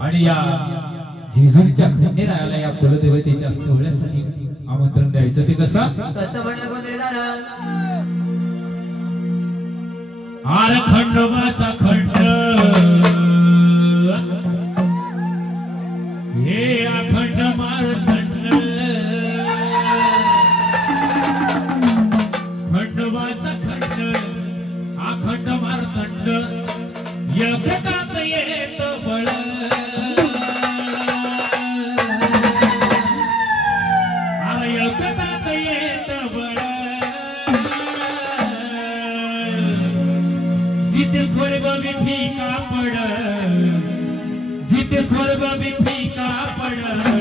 आणि या जेजुरीच्या खंडेरायाला या कुलदेवतेच्या सोहळ्यासाठी आमंत्रण द्यायचं. ते कसं? कसं म्हणलं कोणतरी आर खंडोबाचा खंड. हे अखंड मारखंड खंडोबाचा खंड. अखंड मारखंड यज्ञात येत जिथे स्वर्ग मी फिका पड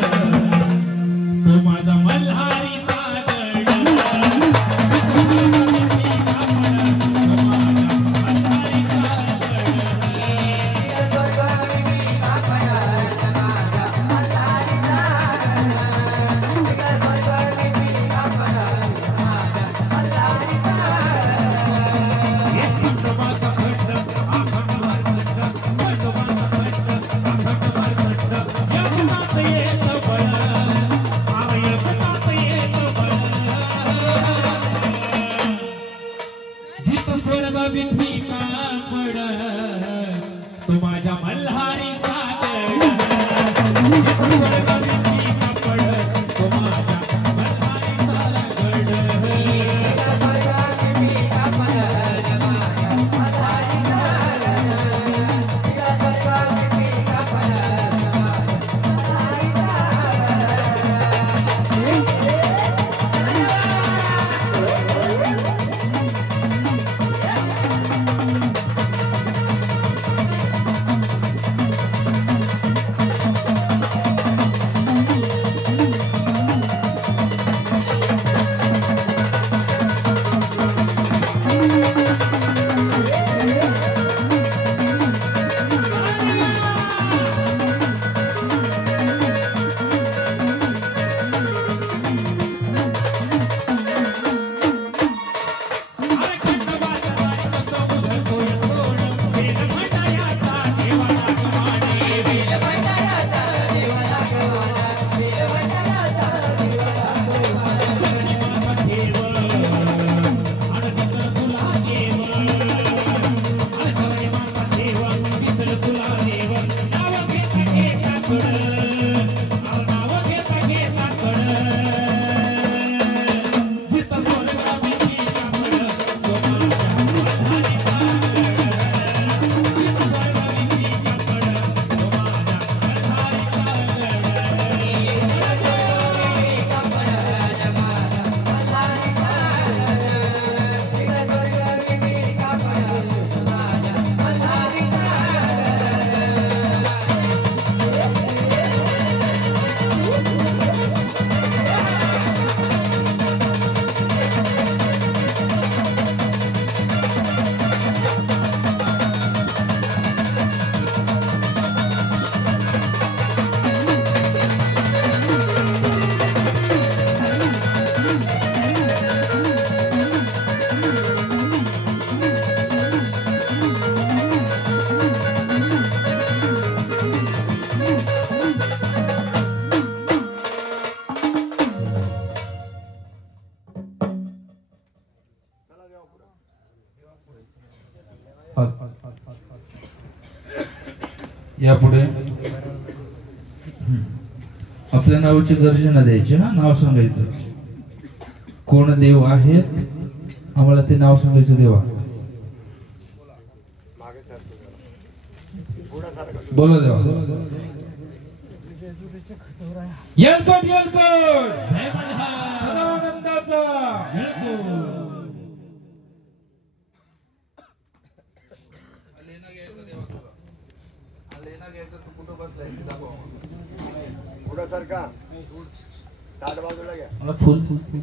यापुढे आपल्या नावाची दर्शना द्यायची हा नाव सांगायचं. कोण देव आहेत? आम्हाला ते नाव सांगायचं देवा. बोला देवा. येलकोट येलकोट! जय सरका ताट बाजूला घ्या मला फुल फुल फुल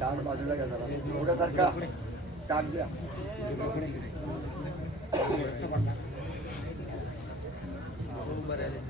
ताट बाजूला घ्या जरा। पुढं सरका ताट द्या। सायलेंट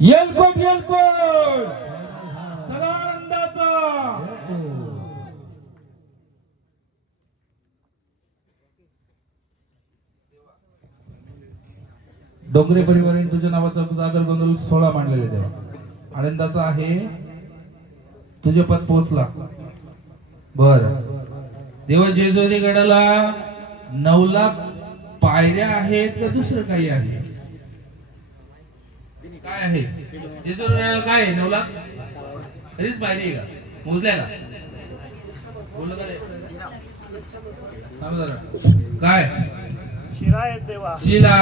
येलकोट येलकोट! सदानंदाचा! डोंगरे परिवाराने तुझ्या नावाचा जागर गोंधळ सोळा मांडलेले देवा. आनंदाचा आहे. तुझे पद पोचला. बर. देवा जेजुरी गडाला नऊ लाख पायऱ्या आहेत का दुसरं काही आहे? काय आहे? जेजुरी गडाला काय आहे तरीच पायरी आहे का? मोजल्या का. काय? शिरा देवा. शिला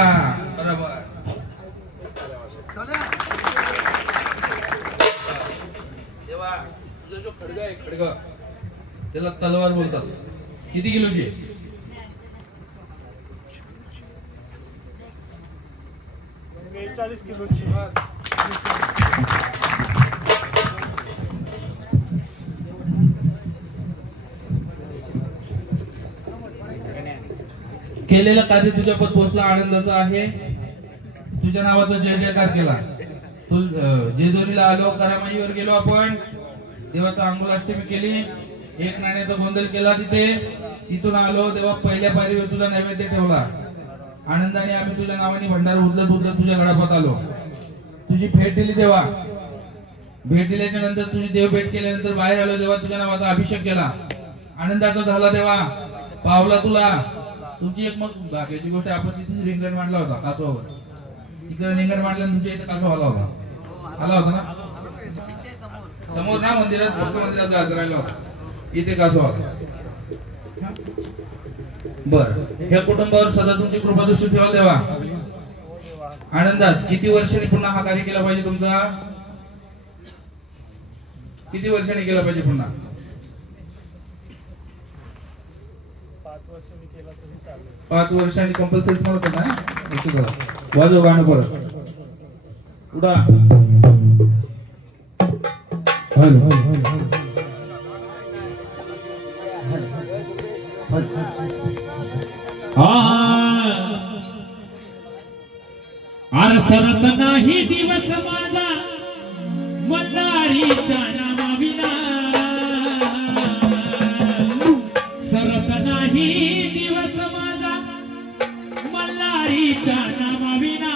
बरोबर. तेव्हा तुझा जो खडगा आहे खडगा त्याला तलवार बोलतात. किती किलोची आहे? बेचाळीस किलोची. केलेलं कार्य तुझ्या पद पोचला आनंदाचा आहे. तुझ्या नावाचा जय जयकार केला. तू जेजुरीला आलो करामाईवर गेलो आपण. देवाचा अंगुलाष्टमी केली. एक नाण्याचा गोंधळ केला तिथे. तिथून आलो तेव्हा पहिल्या पायरीवर तुझा नैवेद्य ठेवला. आनंदाने आम्ही तुझ्या नावाने भंडार उदलत उदलत तुझ्या गडापात आलो. तुझी भेट दिली देवा. भेट दिल्याच्या नंतर तुझी देव भेट केल्यानंतर बाहेर आलो देवा तुझ्या नावाचा अभिषेक केला. आनंदाचा झाला देवा. पावला तुला. तुमची एक मग बाकीची गोष्ट आपण तिथे रिंगण मांडला होता कासवावर तिकडे रिंगण मांडलं तुमच्या इथे कासव आला होता. आला होता ना? समोर ना मंदिरात भक्त मंदिरात जायचं राहिला होता. इथे कासव आला. बर. ह्या कुटुंबावर सदा तुमची कृपा दृष्टी ठेवा देवा. आनंदाच किती वर्षांनी पुन्हा हा कार्य केला पाहिजे तुमचा? किती वर्षांनी केला पाहिजे पुन्हा? पाच वर्षांनी कंपल्सरी तुम्हाला करणार. वाजव गाणं परत. उडा. आर सरत नाही दिवस माझा मल्हारीच्या नामाविना सरत नाही दिवस माझा मल्हारीच्या नामाविना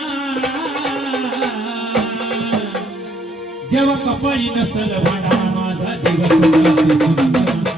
जेव्हा कपाळी नसल भांडा माझा दिवस